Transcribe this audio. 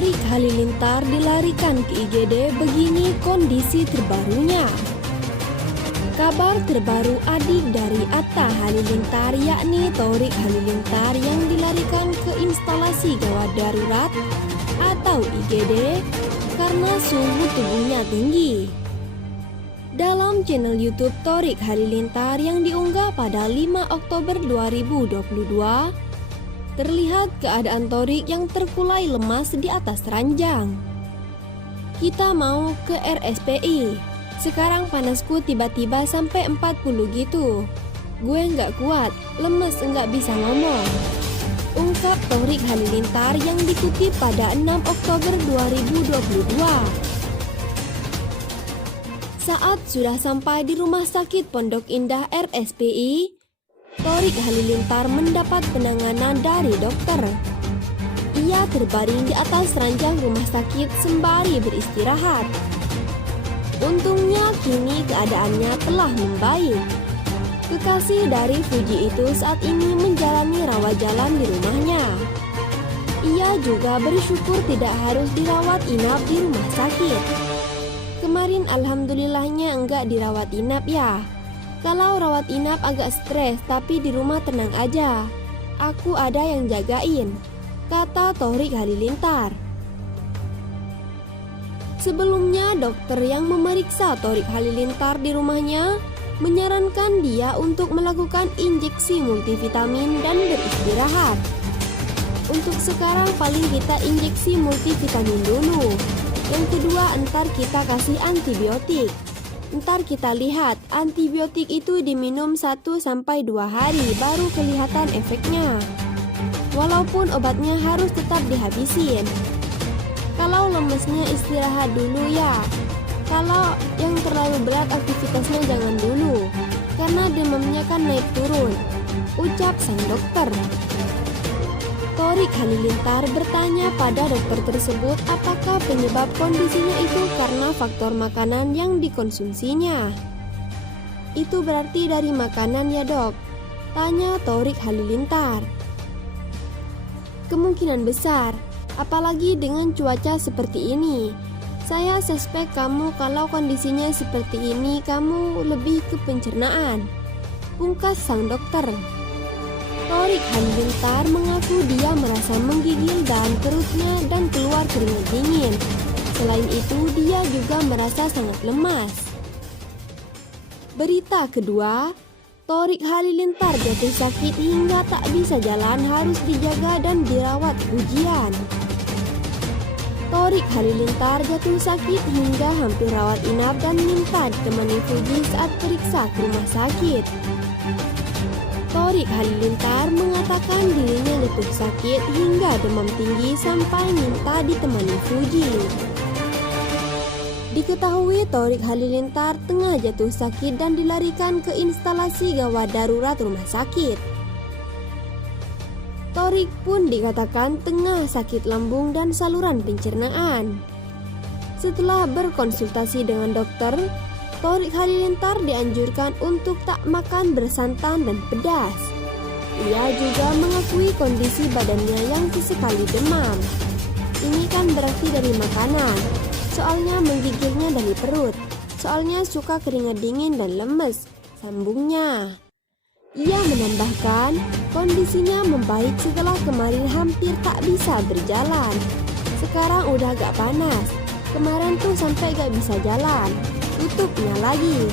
Torik Halilintar dilarikan ke IGD, begini kondisi terbarunya. Kabar terbaru adik dari Atta Halilintar yakni Torik Halilintar yang dilarikan ke instalasi gawat darurat atau IGD karena suhu tubuhnya tinggi. Dalam channel YouTube Torik Halilintar yang diunggah pada 5 Oktober 2022, terlihat keadaan Torik yang terkulai lemas di atas ranjang. Kita mau ke RSPI. Sekarang panasku tiba-tiba sampai 40 gitu. Gue nggak kuat, lemes nggak bisa ngomong. Ungkap Torik Halilintar yang dikutip pada 6 Oktober 2022. Saat sudah sampai di Rumah Sakit Pondok Indah RSPI, Torik Halilintar mendapat penanganan dari dokter. Ia terbaring di atas ranjang rumah sakit sembari beristirahat. Untungnya kini keadaannya telah membaik. Kekasih dari Fuji itu saat ini menjalani rawat jalan di rumahnya. Ia juga bersyukur tidak harus dirawat inap di rumah sakit. Kemarin alhamdulillahnya enggak dirawat inap ya. Kalau rawat inap agak stres, tapi di rumah tenang aja. Aku ada yang jagain, kata Torik Halilintar. Sebelumnya, dokter yang memeriksa Torik Halilintar di rumahnya menyarankan dia untuk melakukan injeksi multivitamin dan beristirahat. Untuk sekarang paling kita injeksi multivitamin dulu. Yang kedua, entar kita kasih antibiotik. Ntar kita lihat, antibiotik itu diminum 1-2 hari baru kelihatan efeknya. Walaupun obatnya harus tetap dihabisin. Kalau lemesnya istirahat dulu ya. Kalau yang terlalu berat aktivitasnya jangan dulu, karena demamnya kan naik turun, ucap sang dokter. Torik Halilintar bertanya pada dokter tersebut apakah penyebab kondisinya itu karena faktor makanan yang dikonsumsinya. Itu berarti dari makanan ya dok? Tanya Torik Halilintar. Kemungkinan besar, apalagi dengan cuaca seperti ini. Saya suspek kamu kalau kondisinya seperti ini kamu lebih ke pencernaan, pungkas sang dokter. Torik Halilintar mengaku dia merasa menggigil dan perutnya dan keluar keringat dingin. Selain itu, dia juga merasa sangat lemas. Berita kedua, Torik Halilintar jatuh sakit hingga tak bisa jalan, harus dijaga dan dirawat ujian. Torik Halilintar jatuh sakit hingga hampir rawat inap dan minta ditemani Fuji saat periksa ke rumah sakit. Torik Halilintar mengatakan dirinya jatuh sakit hingga demam tinggi sampai minta ditemani Fuji. Diketahui Torik Halilintar tengah jatuh sakit dan dilarikan ke instalasi gawat darurat rumah sakit. Torik pun dikatakan tengah sakit lambung dan saluran pencernaan. Setelah berkonsultasi dengan dokter, Torik Halilintar dianjurkan untuk tak makan bersantan dan pedas. Ia juga mengakui kondisi badannya yang sesekali demam. Ini kan berarti dari makanan, soalnya menggigilnya dari perut, soalnya suka keringat dingin dan lemes, sambungnya. Ia menambahkan, kondisinya membaik setelah kemarin hampir tak bisa berjalan. Sekarang udah agak panas, kemarin tuh sampai gak bisa jalan. Tutupnya lagi.